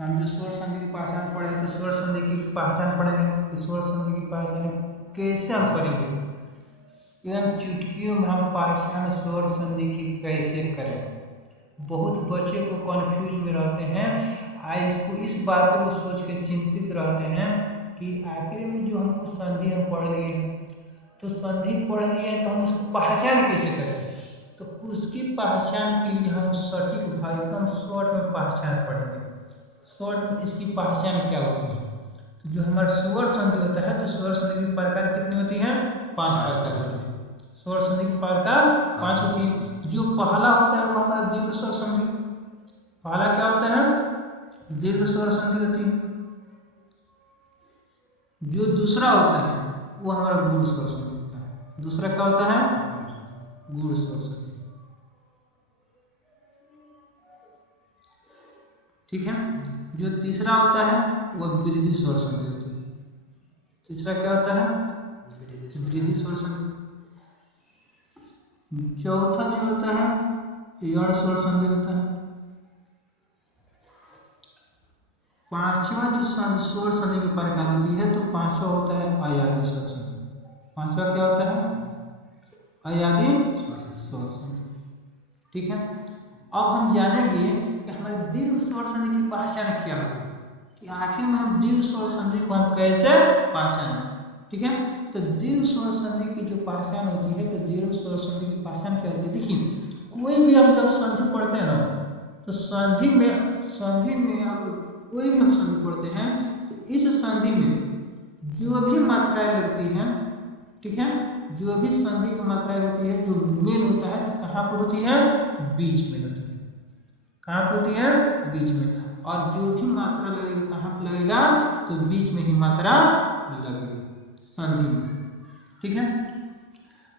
हम जो स्वर संधि की पहचान पढ़े तो स्वर संधि की पहचान पढ़ेंगे कि स्वर संधि की पहचान कैसे हम करेंगे, एवं चुटकियों में हम पहचान स्वर संधि की कैसे करें। बहुत बच्चे को कन्फ्यूज में रहते हैं, इसको इस बात को सोच के चिंतित रहते हैं कि आखिर में जो हमको संधि हम पढ़ लिए तो संधि पढ़ लिए तो हम उसको पहचान कैसे करें। तो उसकी पहचान के लिए हम सटीक भाव एकदम शॉर्ट में पहचान पढ़ेंगे। शॉर्ट में इसकी पहचान क्या होती है, तो जो हमारा स्वर संधि होता है तो स्वर संधि की प्रकार कितनी होती है, 5 प्रकार होती है। स्वर संधि की प्रकार 5 होती है। जो पहला होता है वो हमारा दीर्घ स्वर संधि, पहला क्या होता है, दीर्घ स्वर संधि होती है। जो दूसरा होता है वो हमारा गूढ़ स्वर संधि होता है। दूसरा क्या होता है, गूढ़ स्वर संधि। ठीक है। जो तीसरा होता है वो वृद्धि स्वर संधि होती है। तीसरा क्या होता है, वृद्धि स्वर संधि। चौथा जो होता है यण स्वर संधि होता है। पांचवा जो स्वर संधि की प्रकार होती है तो पांचवा होता है अयादी स्वर संधि। पांचवा क्या होता है, अयादी स्वर संधि। ठीक है। अब हम जानेंगे कि हमारे दीर्घ स्वर संधि की पहचान क्या है, कि आखिर में हम दीर्घ स्वर संधि को हम कैसे पहचानें। ठीक है। तो दीर्घ स्वर संधि की जो पहचान होती है तो दीर्घ स्वर संधि की पहचान क्या होती है, देखिए कोई भी हम जब संधि पढ़ते हैं ना तो संधि में अगर कोई भी हम संधि पढ़ते हैं तो इस संधि में जो भी मात्राएं लगती हैं, ठीक है, जो भी संधि की मात्राएं होती है जो मेन होता है तो कहाँ पर होती है, बीच में होती है। कहाँ पर होती है, बीच में। और जो भी मात्रा लगेगी कहाँ पर लगेगा, तो बीच में ही मात्रा लगेगी संधि में। ठीक है।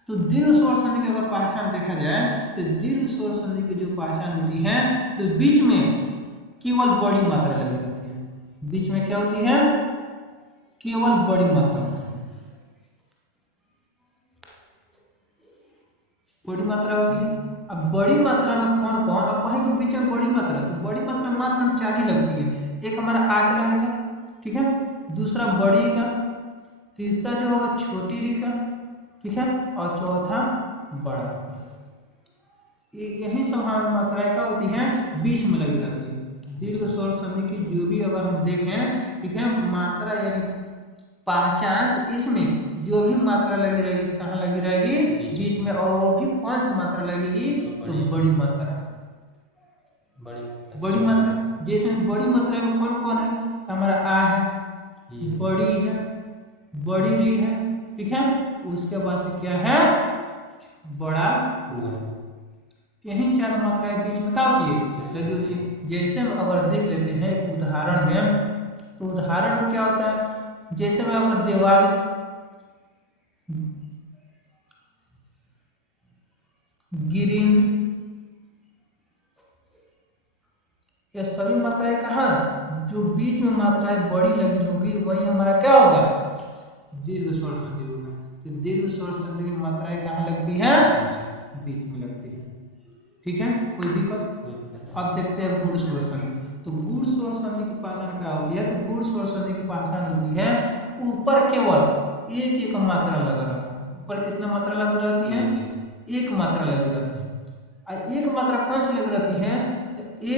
तो दीर्घ स्वर संधि की अगर पहचान देखा जाए तो दीर्घ स्वर संधि की जो पहचान होती है तो बीच में केवल बड़ी मात्रा लगी रहती है। बीच में क्या होती है, केवल बड़ी मात्रा होती है, बड़ी मात्रा होती है। अब बड़ी मात्रा में कौन कौन, अब कहेंगे बीच में बड़ी मात्रा, तो बड़ी मात्रा मात्र 4 ही लगती है। एक हमारा आ का लगेगा, ठीक है, दूसरा बड़ी का, तीसरा जो होगा छोटी री का, ठीक है, और चौथा बड़ा का। यही सब हमारी मात्राएं क्या होती हैं, बीच में लगी रहती है। दीर्घ स्वर संधि की जो भी अगर हम देखें, ठीक है, मात्रा यानी पहचान, तो इसमें जो भी मात्रा लगी रहेगी तो कहाँ लगी रहेगी, बीच में। और वो भी कौन सी मात्रा लगेगी, तो बड़ी मात्रा। बड़ी मात्रा जैसे बड़ी मात्रा में कौन कौन है, हमारा आ है, बड़ी है, बड़ी री है, ठीक है, उसके बाद से क्या है, बड़ा हुआ। यही 4 मात्राएं बीच में क्या होती है, लगी होती है। जैसे हम अगर देख लेते हैं एक उदाहरण में, तो उदाहरण में क्या होता है, जैसे मैं अगर दीवार, गिरिंद, ये सभी मात्राएं कहाँ, जो बीच में मात्राएं बड़ी लगी होगी वही हमारा क्या होगा, दीर्घ स्वर संधि होगा। तो दीर्घ स्वर संधि की मात्राएं कहाँ लगती हैं, बीच में लगती है। ठीक है, कोई दिक्कत। अब देखते हैं गूढ़ स्वर संधि। तो गूढ़ स्वर संधि की पहचान क्या होती है, तो गूढ़ स्वर संधि की पहचान होती है ऊपर केवल एक मात्रा लगा रहता है। ऊपर कितना मात्रा लगी रहती है, एक मात्रा लगी रहती है। और एक मात्रा कौन सी लगी रहती है, तो ए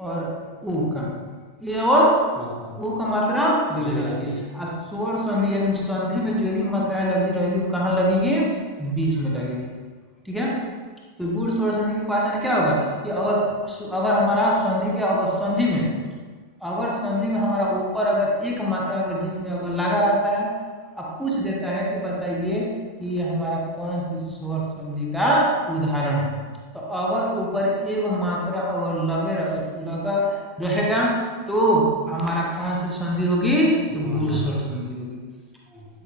और ओ का, ए और ओ का मात्रा लगी रहती है। और स्वर संधि यानी संधि में जो भी मात्राएं लगी रहेगी कहाँ लगेगी, बीच में लगेगी। ठीक है। तो गूढ़ स्वर संधि की पहचान क्या होगा कि अगर हमारा संधि के अगर संधि में हमारा ऊपर अगर एक मात्रा अगर जिसमें अगर लगा रहता है, अब पूछ देता है कि बताइए कि ये हमारा कौन सी स्वर संधि का उदाहरण है। तो अगर ऊपर एक मात्रा अगर लगा रहेगा तो हमारा कौन सी संधि होगी, तो गूढ़ स्वर संधि होगी।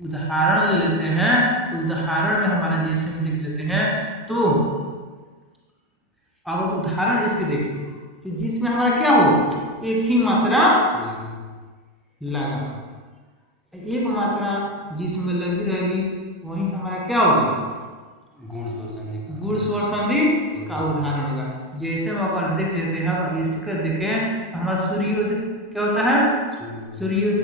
उदाहरण ले लेते हैं, तो उदाहरण में हमारा जैसे में लिख लेते हैं, तो अगर उदाहरण इसके देखें तो जिसमें हमारा क्या हो, एक ही मात्रा लगा, एक मात्रा जिसमें लगी रहेगी वही हमारा क्या होगा, गूढ़ स्वर संधि का उदाहरण होगा। जैसे हम अगर देख लेते हैं, अगर इसका देखें तो हमारा सूर्योदय क्या होता है, सूर्योदय,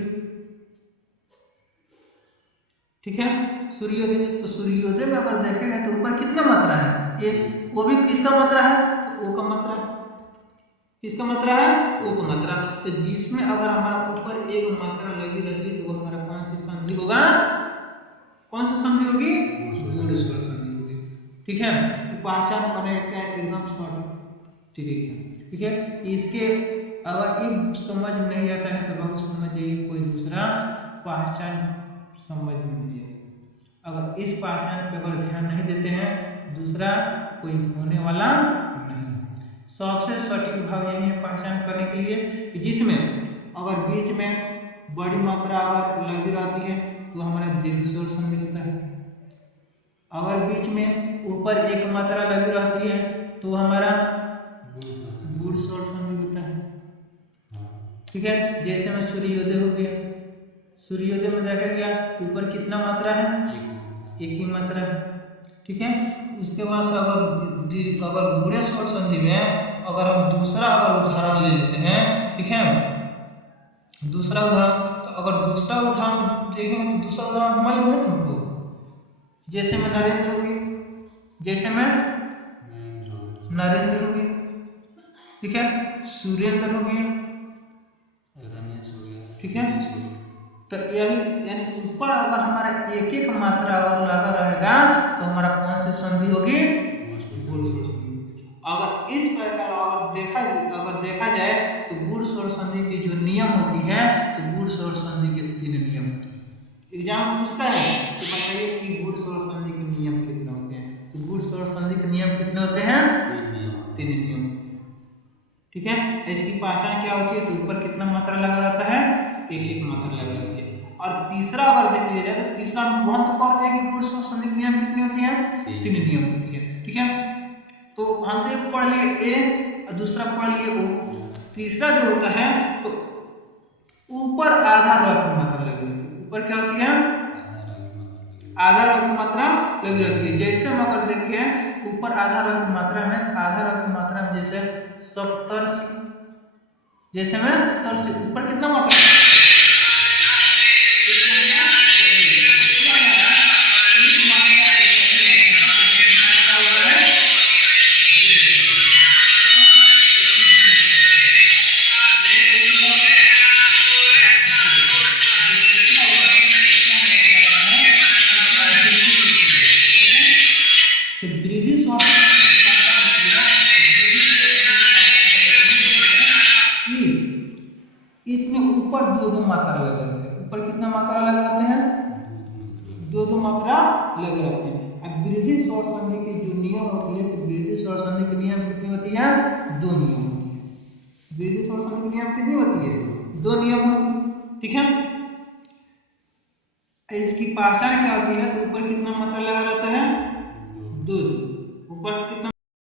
ठीक है, सूर्योदय। तो सूर्योदय में अगर देखेंगे तो ऊपर कितना मात्रा है, एक, वो भी किसका मात्रा है, तो ओ का मात्रा है, किसका मात्रा है, ओ का मात्रा। तो जिसमें अगर हमारा ऊपर एक मात्रा लगी रहेगी तो वो हमारा कौन सी संधि होगा, कौन सी संधि होगी, गूढ़ स्वर संधि होगी, ठीक है। पहचान करने का एकदम शॉर्ट ठीक है। इसके अगर ये समझ नहीं आता है तो लोग समझ जाइए कोई दूसरा पहचान समझ में नहीं है। अगर इस पहचान पे अगर ध्यान नहीं देते हैं दूसरा कोई होने वाला नहीं। सबसे सटीक भाव यही है पहचान करने के लिए कि जिसमें अगर बीच में बड़ी मात्रा अगर लगी रहती है तो हमारा दीर्घ स्वर संधि होता है। अगर बीच में ऊपर एक मात्रा लगी रहती है तो हमारा गूढ़ स्वर संधि होता है, ठीक है। जैसे में सूर्योदय हो गया, सूर्योदय में देखा गया तो ऊपर कितना मात्रा है, एक ही मात्रा है, ठीक है। उसके बाद से अगर गूढ़ स्वर संधि में अगर हम दूसरा अगर उदाहरण ले लेते हैं, ठीक है, दूसरा उदाहरण, तो अगर दूसरा उदाहरण देखेंगे तो दूसरा उदाहरण मालूम है तुमको, जैसे में नरेंद्र होगी, जैसे में नरेंद्र होगी, ठीक है, सुरेंद्र हो गया, ठीक है। तो यही यानी ऊपर अगर हमारा एक एक मात्रा अगर लगा रहेगा तो हमारा कौन सी संधि होगी, गूढ़ स्वर संधि। अगर इस प्रकार अगर देखा जाए तो गूढ़ स्वर संधि की जो नियम होती है तो गूढ़ स्वर संधि के 3 नियम होते हैं। एग्जाम पूछता है तो बताइए कि गूढ़ स्वर संधि के नियम कितने होते हैं, तो गूढ़ स्वर संधि के नियम कितने होते हैं, 3 नियम होते हैं, ठीक है। इसकी पहचान क्या होती है, तो ऊपर कितना मात्रा लगा रहता है, एक एक मात्रा लगा रहती है। और तीसरा अगर देख लिया जाए तो तीसरा हम तो कह दिया कि गूढ़ स्वर संधि के नियम कितनी होती है, 3 नियम होती है, ठीक है। तो हम तो एक पढ़ लिए ए और दूसरा पढ़ लिए ओ। तीसरा जो होता है तो ऊपर आधा र की मात्रा लगी रहती है, ऊपर क्या होती है, आधा र की मात्रा लगी रहती है। जैसे हम अगर देखिए ऊपर आधा र की मात्रा में, आधा र की मात्रा में जैसे सप्तर्षि, जैसे में तरसी, ऊपर कितना मात्रा, इसमें ऊपर दो मात्रा लगे रहते हैं, ऊपर कितना मात्रा लगे रहते हैं, दो मात्रा लगे रहते हैं। अब वृद्धि स्वर संधि की जो नियम होती है तो वृद्धि स्वर संधि के नियम कितनी होती है, 2 नियम होती है। वृद्धि स्वर संधि के नियम कितनी होती है, 2 नियम होती है, ठीक है। इसकी पहचान क्या होती है, तो ऊपर कितना मात्रा लगा रहता है, 2, ऊपर कितना